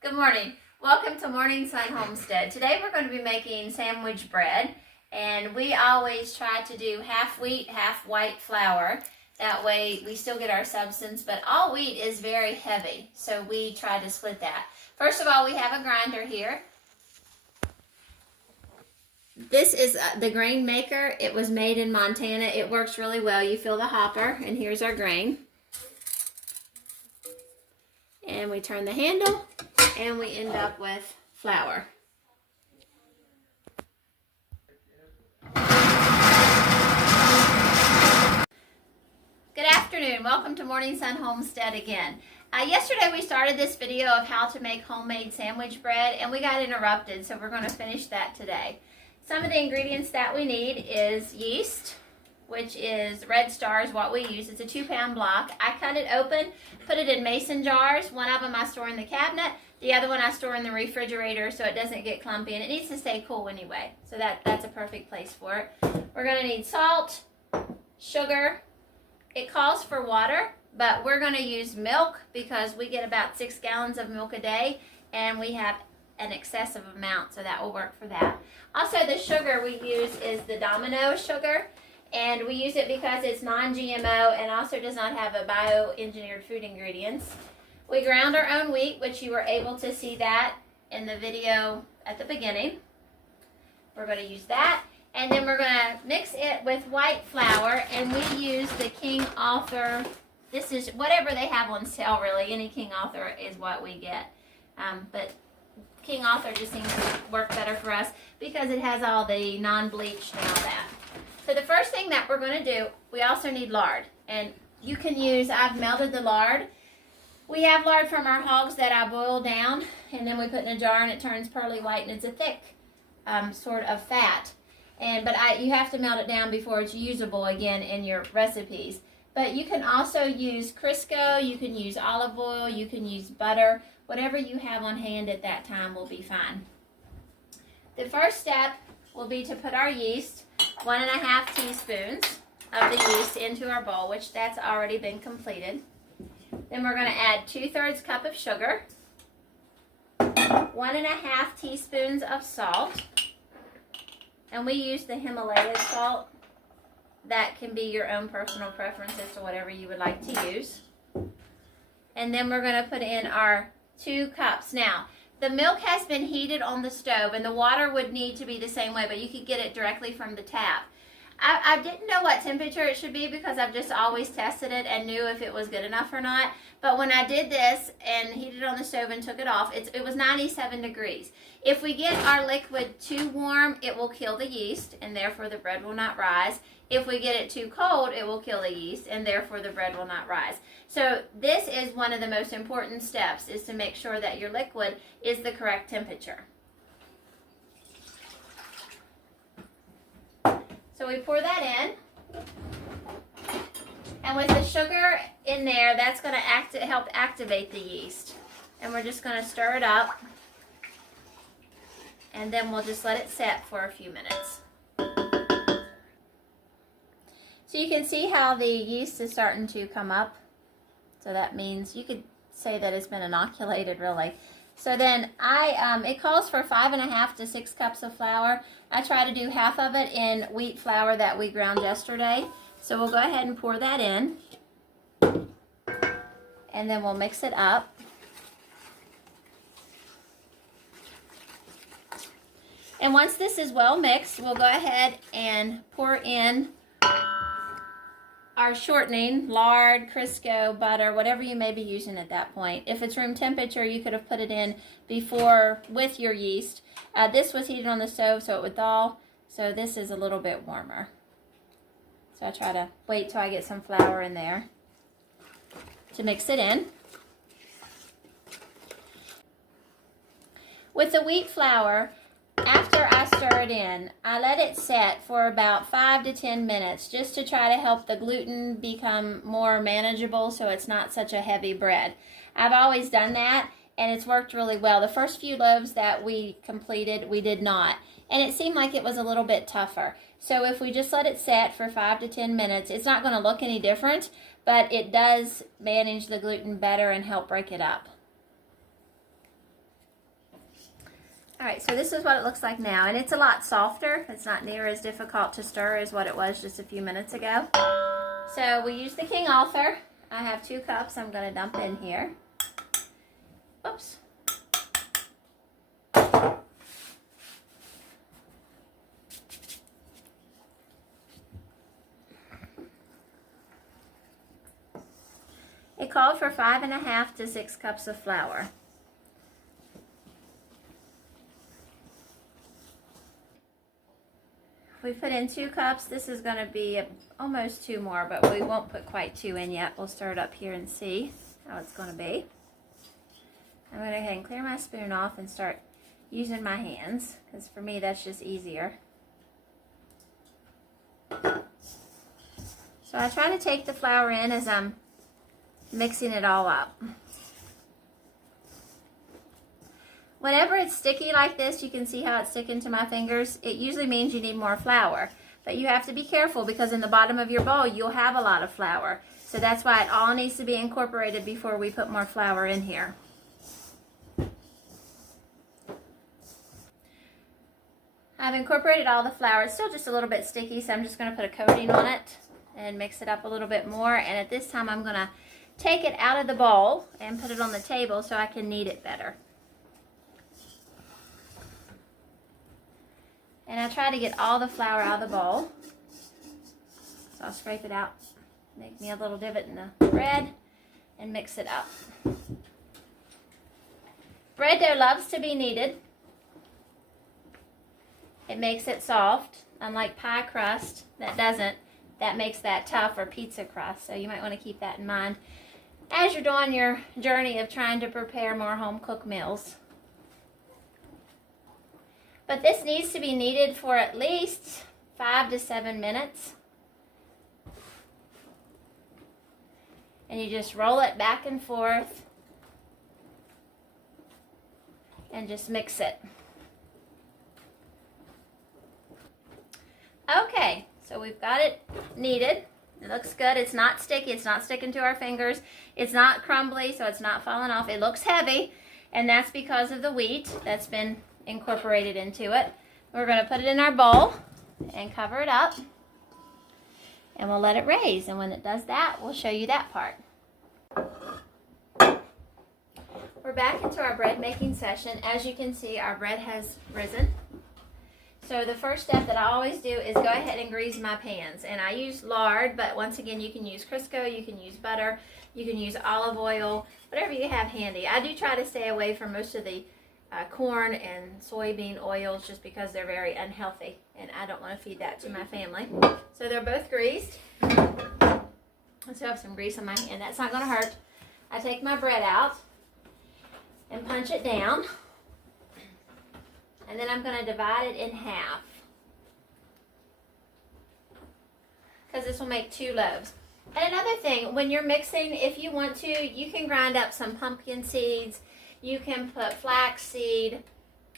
Good morning. Welcome to Morning Sun Homestead. Today we're going to be making sandwich bread, and we always try to do half wheat, half white flour. That way we still get our substance, but all wheat is very heavy, so we try to split that. First of all, we have a grinder here. This is the grain maker. It was made in Montana. It works really well. You fill the hopper, and here's our grain. And we turn the handle, and we end up with flour. Good afternoon. Welcome to Morning Sun Homestead again. Yesterday we started this video of how to make homemade sandwich bread, and we got interrupted, so we're going to finish that today. Some of the ingredients that we need is yeast, which is Red Star is what we use. It's a 2-pound block. I cut it open, put it in mason jars. One of them I store in the cabinet. The other one I store in the refrigerator so it doesn't get clumpy, and it needs to stay cool anyway. So that's a perfect place for it. We're going to need salt, sugar. It calls for water, but we're going to use milk because we get about 6 gallons of milk a day, and we have an excessive amount, so that will work for that. Also, the sugar we use is the Domino sugar. And we use it because it's non-GMO and also does not have a bioengineered food ingredients. We ground our own wheat, which you were able to see that in the video at the beginning. We're going to use that. And then we're going to mix it with white flour, and we use the King Author. This is whatever they have on sale, really. Any King Author is what we get. But King Author just seems to work better for us because it has all the non-bleached and all that. So the first thing that we're going to do, we also need lard. And you can use, I've melted the lard. We have lard from our hogs that I boil down, and then we put in a jar, and it turns pearly white, and it's a thick sort of fat. But you have to melt it down before it's usable again in your recipes. But you can also use Crisco, you can use olive oil, you can use butter. Whatever you have on hand at that time will be fine. The first step will be to put our yeast, 1.5 teaspoons of the yeast into our bowl, which that's already been completed. Then we're going to add 2/3 cup of sugar, 1.5 teaspoons of salt, and we use the Himalaya salt. That can be your own personal preference as to whatever you would like to use. And then we're going to put in our 2 cups. Now, the milk has been heated on the stove, and the water would need to be the same way, but you could get it directly from the tap. I didn't know what temperature it should be because I've just always tested it and knew if it was good enough or not. But when I did this and heated it on the stove and took it off, it was 97 degrees. If we get our liquid too warm, it will kill the yeast, and therefore the bread will not rise. If we get it too cold, it will kill the yeast, and therefore the bread will not rise. So this is one of the most important steps, is to make sure that your liquid is the correct temperature. So we pour that in, and with the sugar in there, that's going to help activate the yeast. And we're just going to stir it up, and then we'll just let it set for a few minutes. So you can see how the yeast is starting to come up. So that means you could say that it's been inoculated, really. So then it calls for 5.5 to 6 cups of flour. I try to do half of it in wheat flour that we ground yesterday. So we'll go ahead and pour that in. And then we'll mix it up. And once this is well mixed, we'll go ahead and pour in our shortening, lard, Crisco, butter, whatever you may be using at that point. If it's room temperature, you could have put it in before with your yeast. This was heated on the stove, so it would thaw. So this is a little bit warmer. So I try to wait till I get some flour in there to mix it in. With the wheat flour, after I stir it in, I let it set for about 5 to 10 minutes just to try to help the gluten become more manageable so it's not such a heavy bread. I've always done that, and it's worked really well. The first few loaves that we completed, we did not, and it seemed like it was a little bit tougher. So if we just let it set for 5 to 10 minutes, it's not going to look any different, but it does manage the gluten better and help break it up. All right, so this is what it looks like now, and it's a lot softer. It's not near as difficult to stir as what it was just a few minutes ago. So we use the King Arthur. I have 2 cups I'm going to dump in here. Oops. It called for 5½ to 6 cups of flour. We put in 2 cups. This is going to be almost 2 more, but we won't put quite 2 in yet. We'll stir it up here and see how it's going to be. I'm going to go ahead and clear my spoon off and start using my hands, because for me that's just easier. So I try to take the flour in as I'm mixing it all up. Whenever it's sticky like this, you can see how it's sticking to my fingers. It usually means you need more flour. But you have to be careful, because in the bottom of your bowl, you'll have a lot of flour. So that's why it all needs to be incorporated before we put more flour in here. I've incorporated all the flour. It's still just a little bit sticky, so I'm just going to put a coating on it and mix it up a little bit more. And at this time, I'm going to take it out of the bowl and put it on the table so I can knead it better. And I try to get all the flour out of the bowl. So I'll scrape it out, make me a little divot in the bread, and mix it up. Bread dough loves to be kneaded. It makes it soft, unlike pie crust that doesn't. That makes that tough, or pizza crust. So you might want to keep that in mind as you're doing your journey of trying to prepare more home-cooked meals. But this needs to be kneaded for at least 5 to 7 minutes. And you just roll it back and forth and just mix it. Okay, so we've got it kneaded. It looks good. It's not sticky. It's not sticking to our fingers. It's not crumbly, so it's not falling off. It looks heavy, and that's because of the wheat that's been incorporated into it. We're going to put it in our bowl and cover it up, and we'll let it raise, and when it does that, we'll show you that part. We're back into our bread making session. As you can see, our bread has risen. So the first step that I always do is go ahead and grease my pans, and I use lard, but once again you can use Crisco, you can use butter, you can use olive oil, whatever you have handy. I do try to stay away from most of the corn and soybean oils, just because they're very unhealthy, and I don't want to feed that to my family. So they're both greased. I still have some grease on my hand. That's not going to hurt. I take my bread out and punch it down, and then I'm going to divide it in half, because this will make 2 loaves. And another thing, when you're mixing, if you want to, you can grind up some pumpkin seeds. You can put flax seed.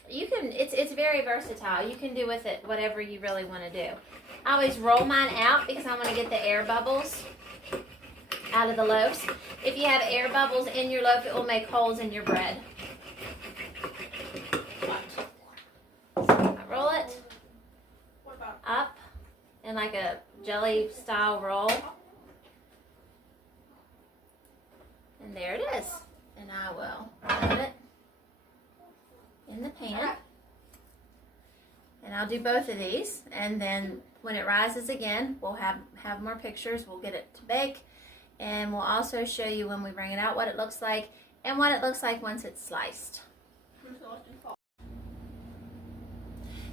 You can. It's very versatile. You can do with it whatever you really want to do. I always roll mine out because I want to get the air bubbles out of the loaves. If you have air bubbles in your loaf, it will make holes in your bread. I roll it up in like a jelly style roll. And there it is. And I will put it in the pan. And I'll do both of these. And then when it rises again, we'll have more pictures. We'll get it to bake. And we'll also show you when we bring it out what it looks like and what it looks like once it's sliced.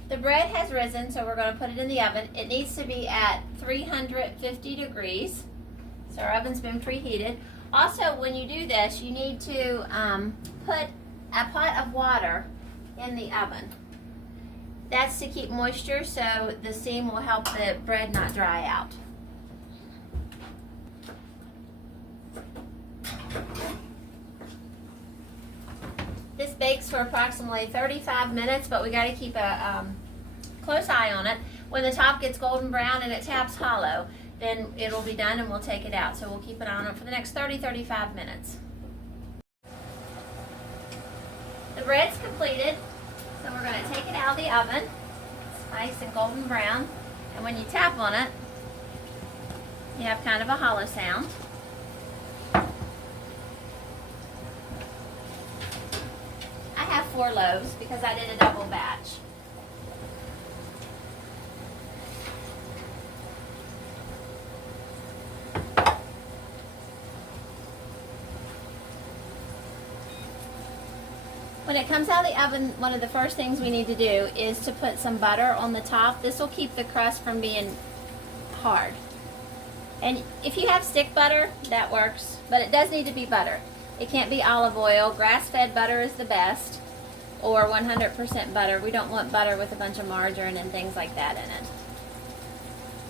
The bread has risen, so we're going to put it in the oven. It needs to be at 350 degrees. So our oven's been preheated. Also, when you do this, you need to put a pot of water in the oven. That's to keep moisture, so the steam will help the bread not dry out. This bakes for approximately 35 minutes, but we got to keep a close eye on it. When the top gets golden brown and it taps hollow, then it'll be done and we'll take it out. So we'll keep an eye on it for the next 30-35 minutes. The bread's completed. So we're going to take it out of the oven. It's nice and golden brown. And when you tap on it, you have kind of a hollow sound. I have 4 loaves because I did a double batch. When it comes out of the oven, one of the first things we need to do is to put some butter on the top. This will keep the crust from being hard. And if you have stick butter, that works, but it does need to be butter. It can't be olive oil. Grass-fed butter is the best, or 100% butter. We don't want butter with a bunch of margarine and things like that in it.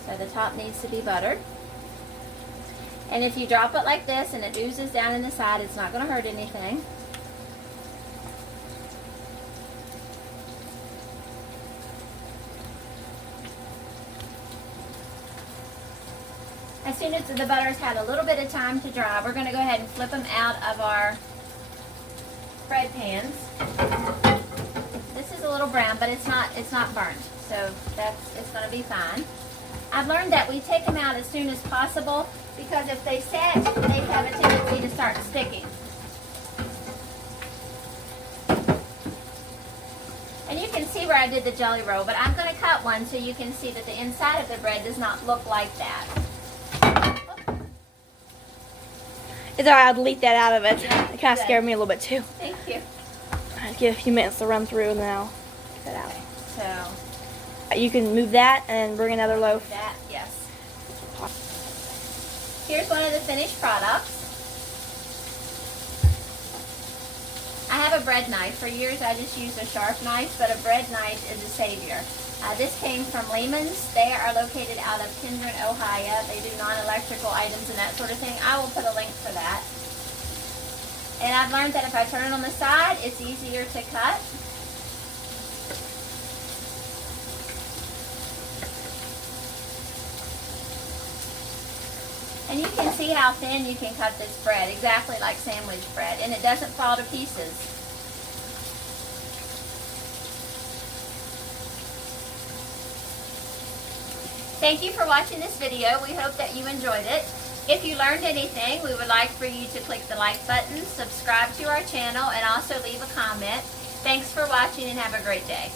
So the top needs to be buttered. And if you drop it like this and it oozes down in the side, it's not going to hurt anything. As soon as the butter's had a little bit of time to dry, we're going to go ahead and flip them out of our bread pans. This is a little brown, but it's not burnt, so it's going to be fine. I've learned that we take them out as soon as possible because if they set, they have a tendency to start sticking. And you can see where I did the jelly roll, but I'm going to cut one so you can see that the inside of the bread does not look like that. It's alright, I'll delete that out of it. Yeah, It kind of scared me a little bit too. Thank you. I'll give it a few minutes to run through and then I'll get that out. So You can move that and bring another loaf. that, yes. Here's one of the finished products. I have a bread knife. For years I just used a sharp knife, but a bread knife is a savior. This came from Lehman's. They are located out of Kendron, Ohio. They do non-electrical items and that sort of thing. I will put a link for that. And I've learned that if I turn it on the side, it's easier to cut. And you can see how thin you can cut this bread, exactly like sandwich bread, and it doesn't fall to pieces. Thank you for watching this video. We hope that you enjoyed it. If you learned anything, we would like for you to click the like button, subscribe to our channel, and also leave a comment. Thanks for watching and have a great day.